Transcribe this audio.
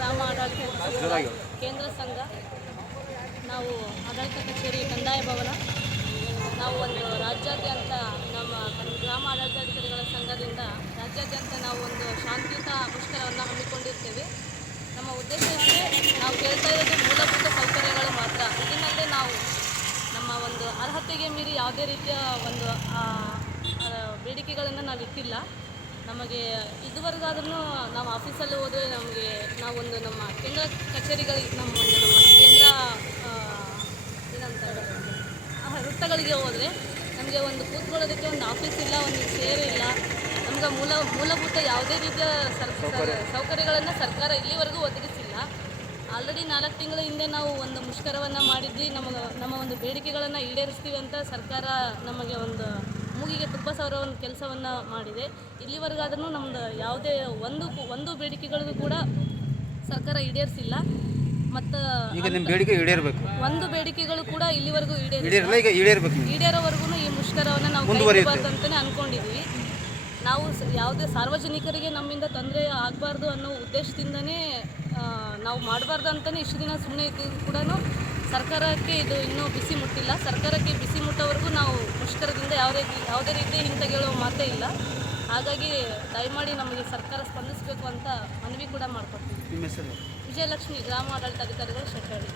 ಗ್ರಾಮ ಆಡಳಿತ ಕೇಂದ್ರ ಸಂಘ, ನಾವು ಆಡಳಿತ ಕಚೇರಿ ಕಂದಾಯ ಭವನ, ನಾವು ಒಂದು ರಾಜ್ಯಾದ್ಯಂತ ನಮ್ಮ ಗ್ರಾಮ ಆಡಳಿತಾಧಿಕಾರಿಗಳ ಸಂಘದಿಂದ ರಾಜ್ಯಾದ್ಯಂತ ನಾವು ಒಂದು ಶಾಂತಿಯುತ ಮುಷ್ಕರವನ್ನು ಹಮ್ಮಿಕೊಂಡಿರ್ತೇವೆ. ನಮ್ಮ ಉದ್ದೇಶ ನಾವು ಕೇಳ್ತಾ ಇರೋದು ಮೂಲಭೂತ ಸೌಕರ್ಯಗಳು ಮಾತ್ರ. ಇದನ್ನಲ್ಲೇ ನಾವು ನಮ್ಮ ಒಂದು ಅರ್ಹತೆಗೆ ಮೀರಿ ಯಾವುದೇ ರೀತಿಯ ಒಂದು ಬೇಡಿಕೆಗಳನ್ನು ನಾವು ಇಟ್ಟಿಲ್ಲ ನಮಗೆ ಇದುವರೆಗಾದ್ರೂ ನಾವು ಆಫೀಸಲ್ಲಿ ಹೋದರೆ ನಮಗೆ ನಾವೊಂದು ನಮ್ಮ ಕೇಂದ್ರ ಕಚೇರಿಗಳಿಗೆ ನಮ್ಮ ಒಂದು ನಮ್ಮ ಕೇಂದ್ರ ಏನಂತಾರೆ ವೃತ್ತಗಳಿಗೆ ಹೋದರೆ ನಮಗೆ ಒಂದು ಕೂತ್ಕೊಳ್ಳೋದಕ್ಕೆ ಒಂದು ಆಫೀಸ್ ಇಲ್ಲ ಒಂದು ಚೇರ್ ಇಲ್ಲ. ನಮ್ಗೆ ಮೂಲ ಮೂಲಭೂತ ಯಾವುದೇ ರೀತಿಯ ಸರ್ಕಾರ ಸೌಕರ್ಯಗಳನ್ನು ಸರ್ಕಾರ ಇಲ್ಲಿವರೆಗೂ ಒದಗಿಸಿಲ್ಲ. ಆಲ್ರೆಡಿ ನಾಲ್ಕು ತಿಂಗಳ ಹಿಂದೆ ನಾವು ಒಂದು ಮುಷ್ಕರವನ್ನು ಮಾಡಿದ್ವಿ. ನಮಗೆ ನಮ್ಮ ಒಂದು ಬೇಡಿಕೆಗಳನ್ನು ಈಡೇರಿಸ್ತೀವಿ ಅಂತ ಸರ್ಕಾರ ನಮಗೆ ಒಂದು ಮೂಗಿಗೆ ತುಪ್ಪ ಸಾವಿರ ಒಂದು ಕೆಲಸವನ್ನು ಮಾಡಿದೆ. ಇಲ್ಲಿವರೆಗಾದ್ರೂ ನಮ್ಮದು ಯಾವುದೇ ಒಂದು ಒಂದು ಬೇಡಿಕೆಗಳಿಗೂ ಕೂಡ ಸರ್ಕಾರ ಈಡೇರಿಸಿಲ್ಲ. ಮತ್ತು ಈಗ ನಿಮ್ಮ ಬೇಡಿಕೆ ಈಡೇರಬೇಕು. ಒಂದು ಬೇಡಿಕೆಗಳು ಕೂಡ ಇಲ್ಲಿವರೆಗೂ ಈಡೇರಿಲ್ಲ. ಈಗ ಈಡೇರಬೇಕು ಈಡೇರೋವರೆಗೂ ಈ ಮುಷ್ಕರವನ್ನು ನಾವು ಅಂತಲೇ ಅಂದ್ಕೊಂಡಿದ್ವಿ ನಾವು ಯಾವುದೇ ಸಾರ್ವಜನಿಕರಿಗೆ ನಮ್ಮಿಂದ ತೊಂದರೆ ಆಗಬಾರ್ದು ಅನ್ನೋ ಉದ್ದೇಶದಿಂದನೇ ನಾವು ಮಾಡಬಾರ್ದು ಅಂತಲೇ ಇಷ್ಟು ದಿನ ಸುಮ್ಮನೆ ಇದ್ದು ಕೂಡ ಸರ್ಕಾರಕ್ಕೆ ಇದು ಇನ್ನೂ ಬಿಸಿ ಮುಟ್ಟಿಲ್ಲ. ಸರ್ಕಾರಕ್ಕೆ ಬಿಸಿ ಮುಟ್ಟೋವರೆಗೂ ನಾವು ಮುಷ್ಕರದಿಂದ ಯಾವುದೇ ಯಾವುದೇ ರೀತಿ ಹಿಂತೆಗೆಳುವ ಮಾತೇ ಇಲ್ಲ. ಹಾಗಾಗಿ ದಯಮಾಡಿ ನಮಗೆ ಸರ್ಕಾರ ಸ್ಪಂದಿಸಬೇಕು ಅಂತ ಮನವಿ ಕೂಡ ಮಾಡ್ಕೊಡ್ತೀವಿ. ನಿಮ್ಮ ಹೆಸರು? ವಿಜಯಲಕ್ಷ್ಮಿ ಗ್ರಾಮ ಆಡಳಿತಾಧಿಕಾರಿಗಳು ಶೆಟ್ಟಹಳ್ಳಿ